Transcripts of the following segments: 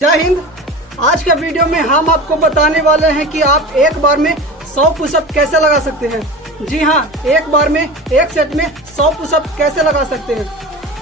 जय हिंद। आज के वीडियो में हम आपको बताने वाले हैं कि आप एक बार में 100 पुशअप कैसे लगा सकते हैं। जी हाँ, एक बार में एक सेट में 100 पुशअप कैसे लगा सकते हैं।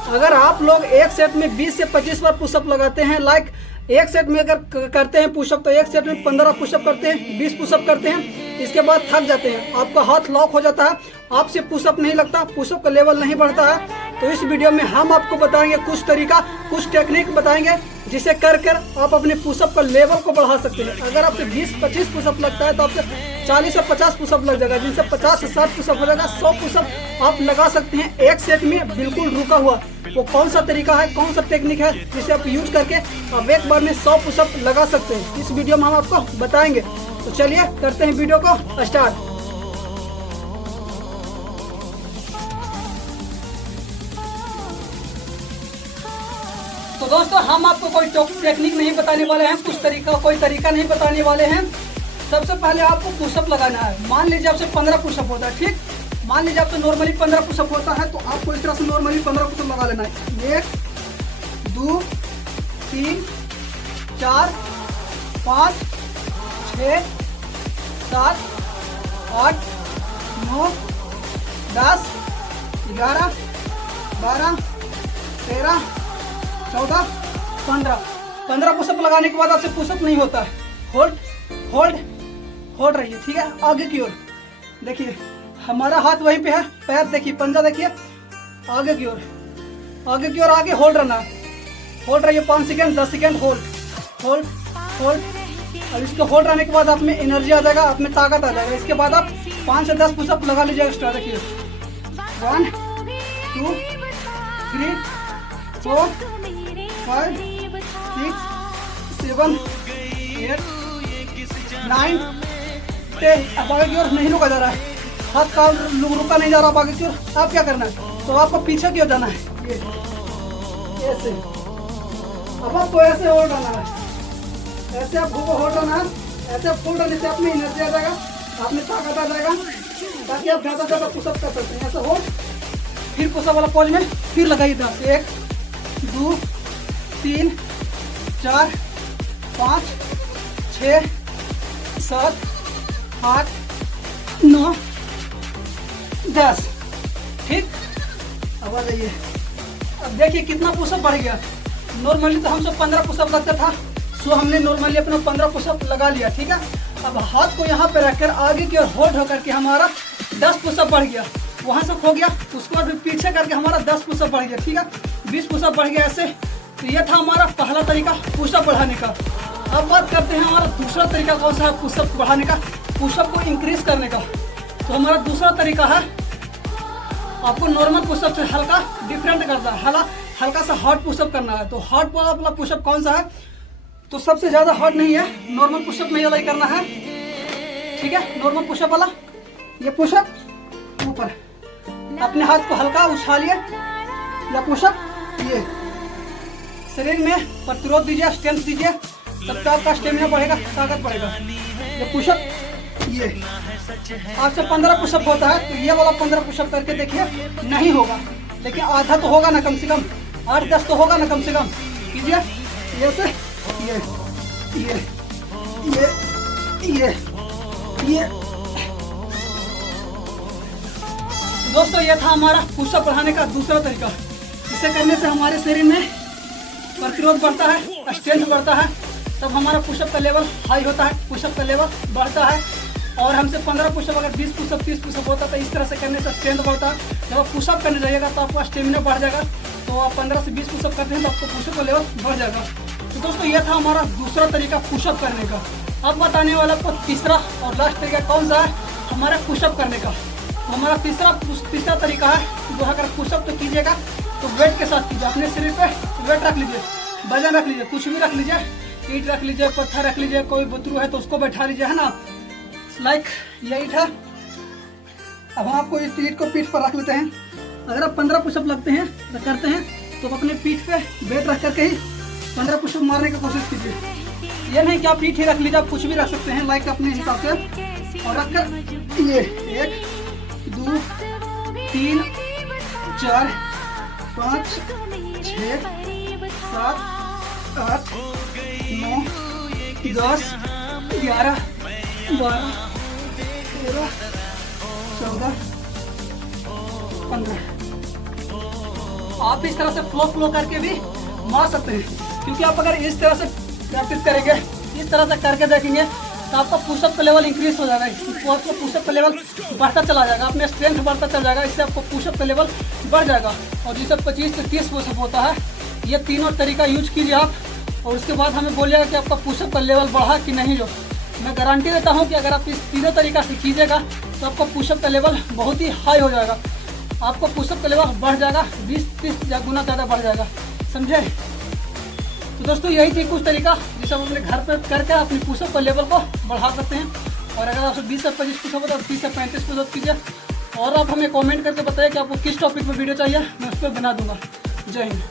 अगर आप लोग एक सेट में 20 से 25 बार पुशअप लगाते हैं, लाइक एक सेट में अगर करते हैं पुशअप तो एक सेट में 15 पुशअप करते हैं, 20 पुशअप करते हैं, इसके बाद थक जाते हैं, आपका हाथ लॉक हो जाता है, आपसे पुशअप नहीं लगता, पुशअप का लेवल नहीं बढ़ता है। तो इस वीडियो में हम आपको बताएंगे कुछ तरीका, कुछ टेक्निक बताएंगे जिसे कर आप अपने पुशअप का लेवल को बढ़ा सकते हैं। अगर आपसे 20-25 पुशअप लगता है तो आपसे 40 से 50 पुशअप लग जाएगा, जिनसे 50 से 60 पुशअप हो जाएगा। 100 पुशअप आप लगा सकते हैं एक सेट में बिल्कुल रुका हुआ। वो कौन सा तरीका है, कौन सा टेक्निक है जिसे आप यूज करके आप एक बार में 100 पुशअप लगा सकते हैं, इस वीडियो में हम आपको बताएंगे। तो चलिए करते हैं वीडियो को स्टार्ट। तो दोस्तों, हम आपको कोई टेक्निक नहीं बताने वाले हैं, कोई तरीका नहीं बताने वाले हैं। सबसे पहले आपको पुशअप लगाना है। मान लीजिए आपसे 15 पुशअप होता है, ठीक। मान लीजिए आपसे नॉर्मली 15 पुशअप होता है तो आपको इस तरह से नॉर्मली 15 पुशअप लगा लेना है। 1 2 3 4 5 6 7 8 9 10 11 12 13 14 15 पुशअप लगाने के बाद आपसे पुशअप नहीं होता है। होल्ड रहिए, ठीक है। आगे की ओर देखिए, हमारा हाथ वहीं पे है, पैर देखिए, पंजा देखिए, आगे की ओर आगे होल्ड रहना है। होल्ड रहिए 5 सेकेंड 10 सेकेंड, होल्ड। और इसको होल्ड रहने के बाद आप में एनर्जी आ जाएगा, आप में ताकत आ जाएगा। इसके बाद आप 5 से 10 पुशअप लगा लीजिएगा एक्स्ट्रा। देखिए 1 2 3 4 5 6 7 8 9 10। अब आगे की ओर नहीं रुका जा रहा है, हाथ का रुका नहीं जा रहा। अब आगे की ओर आप क्या करना है, तो आपको पीछे की ओर जाना है, ये ऐसे। अब आपको ऐसे होल्ड रहना है, ऐसे आपको होल्ड रहना है, ऐसे होल्ड रहने से आप में एनर्जी आ जाएगा, आप में ताकत आ जाएगा, ताकि आप ज़्यादा से ज़्यादा पुशअप कर सकते हैं। ऐसे होल्ड, फिर पुशअप वाला पोज में फिर लगाइए 10 1 2 3 4 5 6 7 8 9 10, ठीक। अब आ जाइए, अब देखिए कितना पुशअप बढ़ गया। नॉर्मली तो हम सब 15 पुशअप लगता था, सो हमने नॉर्मली अपना 15 पुशअप लगा लिया, ठीक है। अब हाथ को यहाँ पे रखकर आगे की ओर होल्ड होकर के हमारा 10 पुशअप बढ़ गया, वहाँ से खो गया, उसको बाद पीछे करके हमारा 10 पुशअप बढ़ गया, ठीक है। 20 पुशअप बढ़ गया ऐसे। तो ये था हमारा पहला तरीका पुशअप बढ़ाने का। अब बात करते हैं हमारा दूसरा तरीका कौन सा है पुशअप बढ़ाने का, पुशअप को इंक्रीज करने का। तो हमारा दूसरा तरीका है, आपको नॉर्मल पुशअप से हल्का डिफरेंट करना है, हल्का सा हार्ड पुशअप करना है। तो हार्ड वाला पुशअप कौन सा है, तो सबसे ज़्यादा हार्ड नहीं है, नॉर्मल पुशअप में ये करना है, ठीक है। नॉर्मल पुशअप वाला ये पुशअप ऊपर, अपने हाथ को हल्का उछालिए या पुशअप, ये शरीर में प्रतिरोध दीजिए, स्ट्रेंथ दीजिए, तब तक आपका स्टेमिना बढ़ेगा, ताकत बढ़ेगा। ये पुशअप, ये आपसे 15 पुशअप होता है तो ये वाला 15 पुशअप करके देखिए, नहीं होगा लेकिन आधा तो होगा ना, कम से कम 8-10 तो होगा ना कम से कम। कीजिए ये से, ये दोस्तों, ये था हमारा पुशअप बढ़ाने का दूसरा तरीका। इसे करने से हमारे शरीर में प्रतिरोध बढ़ता है, स्ट्रेंथ बढ़ता है, तब हमारा पुशअप का लेवल हाई होता है, पुशअप का लेवल बढ़ता है। और हमसे 15 पुशअप अगर 20 पुशअप 30 पुशअप होता है तो इस तरह से करने से स्ट्रेंथ बढ़ता है। जब आप पुशअप करने जाइएगा तो आपका स्टेमिना बढ़ जाएगा। तो आप 15 से 20 पुशअप करते हैं तो आपको पुशअप का लेवल बढ़ जाएगा। तो दोस्तों, ये था हमारा दूसरा तरीका पुशअप करने का। अब बताने वाला आपको तीसरा और लास्ट तरीका कौन सा है हमारा पुशअप करने का। तो हमारा तीसरा तरीका है, जो अगर पुशअप तो कीजिएगा तो वेट के साथ कीजिए। अपने शरीर पे वेट रख लीजिए, वजन रख लीजिए, कुछ भी रख लीजिए, ईंट रख लीजिए, पत्थर रख लीजिए, कोई बुतरू है तो उसको बैठा लीजिए, है ना। लाइक ये ईंट है, अब हम आपको इस ईंट को पीठ पर रख लेते हैं। अगर आप 15 पुशअप करते हैं तो अपने पीठ पे वेट रख करके ही 15 पुशअप मारने की कोशिश कीजिए। ये नहीं कि आप पीठ ही रख लीजिए, आप कुछ भी रख सकते हैं लाइक अपने हिसाब से। और रखकर ये 1 2 3 4 5 6 7 8 10, 11, 12, 13, 14, 15। आप इस तरह से फ्लो करके भी मार सकते हैं, क्योंकि आप अगर इस तरह से प्रैक्टिस करेंगे, इस तरह से करके देखेंगे तो आपका पुशअप का लेवल इंक्रीज हो जाएगा। आपका पुशअप का लेवल बढ़ता चला जाएगा, अपने स्ट्रेंथ बढ़ता चला जाएगा, इससे आपको पुशअप का लेवल बढ़ जाएगा। और जिसे 25 से 30 पुशअप होता है, ये तीनों तरीका यूज कीजिए आप, और उसके बाद हमें बोलिएगा कि आपका पुशअप का लेवल बढ़ा कि नहीं। जो मैं गारंटी देता हूँ कि अगर आप इस तीनों तरीका से कीजिएगा तो आपका पुशअप का लेवल बहुत ही हाई हो जाएगा, आपको पुशअप का लेवल बढ़ जाएगा, 20-30 गुना ज़्यादा बढ़ जाएगा, समझे। तो दोस्तों यही थी कुछ तरीका जिसे आप अपने घर पर करके अपनी पुशअप का लेवल को बढ़ा सकते हैं। और अगर आपसे 20 से 25 पुशअप होता है, 30 से 35 पुशअप कीजिए। और आप हमें कमेंट करके बताइए कि आपको किस टॉपिक पर वीडियो चाहिए, मैं उस पर बना दूंगा। जय हिंद।